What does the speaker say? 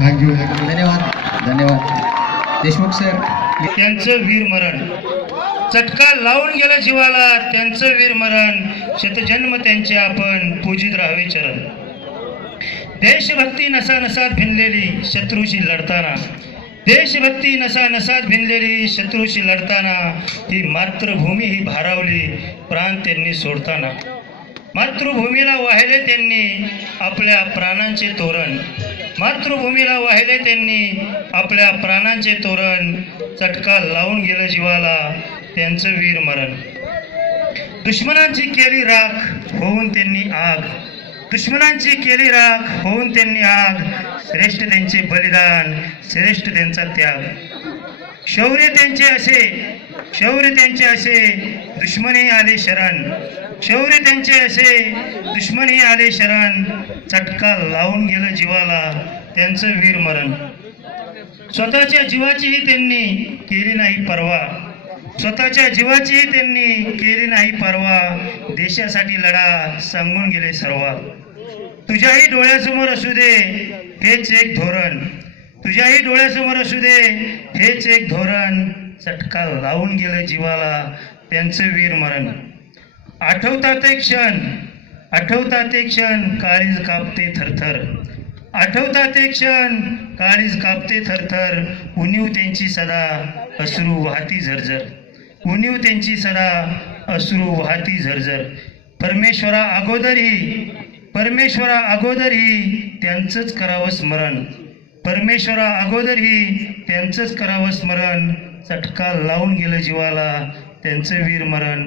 Thank you धन्यवाद. धन्यवाद. Deshmukh sir. त्यांचं वीरमरण. चटका लावून गेलं जीवाला त्यांचं वीरमरण. शतजन्म त्यांचे आपण पूजित राहावे चरण. देशभक्ती नसा नसात भिनलेली शत्रूशी लढताना. देशभक्ती नसा नसात भिनलेली शत्रूशी लढताना ही मातृभूमी ही भारावली प्राण त्यांनी सोडताना. मातृभूमीला वाहिले त्यांनी आपल्या प्राणांचे तोरण. मातृभूमीला वाहिले त्यांनी आपल्या प्राणांचे तोरण चटका लावून गेलं जीवाला त्यांचं वीर मरण. दुश्मनांची केली राख होऊन त्यांनी आग. दुश्मनांची केली राख होऊन त्यांनी आग. श्रेष्ठ त्यांचे बलिदान श्रेष्ठ त्यांचा त्याग. शौर्य त्यांचे असे शौर्य त्यांचे असे दुश्मनही आले शरण. शौर्य त्यांचे असे दुश्मनही आले शरण चटका लावून गेलं जीवाला त्यांचं वीर मरण. स्वतःच्या जीवाचीही त्यांनी केली नाही पर्वा. स्वतःच्या जीवाचीही त्यांनी केली नाही पर्वा. देशासाठी लढा सांगून गेले सर्व. तुझ्याही डोळ्यासमोर असू दे हेच एक धोरण. तुझ्याही डोळ्यासमोर असू दे हेच एक धोरण. चटका लावून गेलं जीवाला त्यांचं वीर मरण. आठवतात ते क्षण आठवतात ते क्षण काळीज कापते थरथर. आठवतात ते क्षण काळीज कापते थरथर. उणीव त्यांची सदा अश्रू वाहती झरझर. उणीव त्यांची सदा अश्रू वाहती झरझर. परमेश्वरा अगोदरही परमेश्वरा अगोदरही त्यांचंच करावं स्मरण. परमेश्वरा अगोदरही त्यांचंच करावं स्मरण. चटका लावून गेलं जीवाला त्यांचं वीर मरण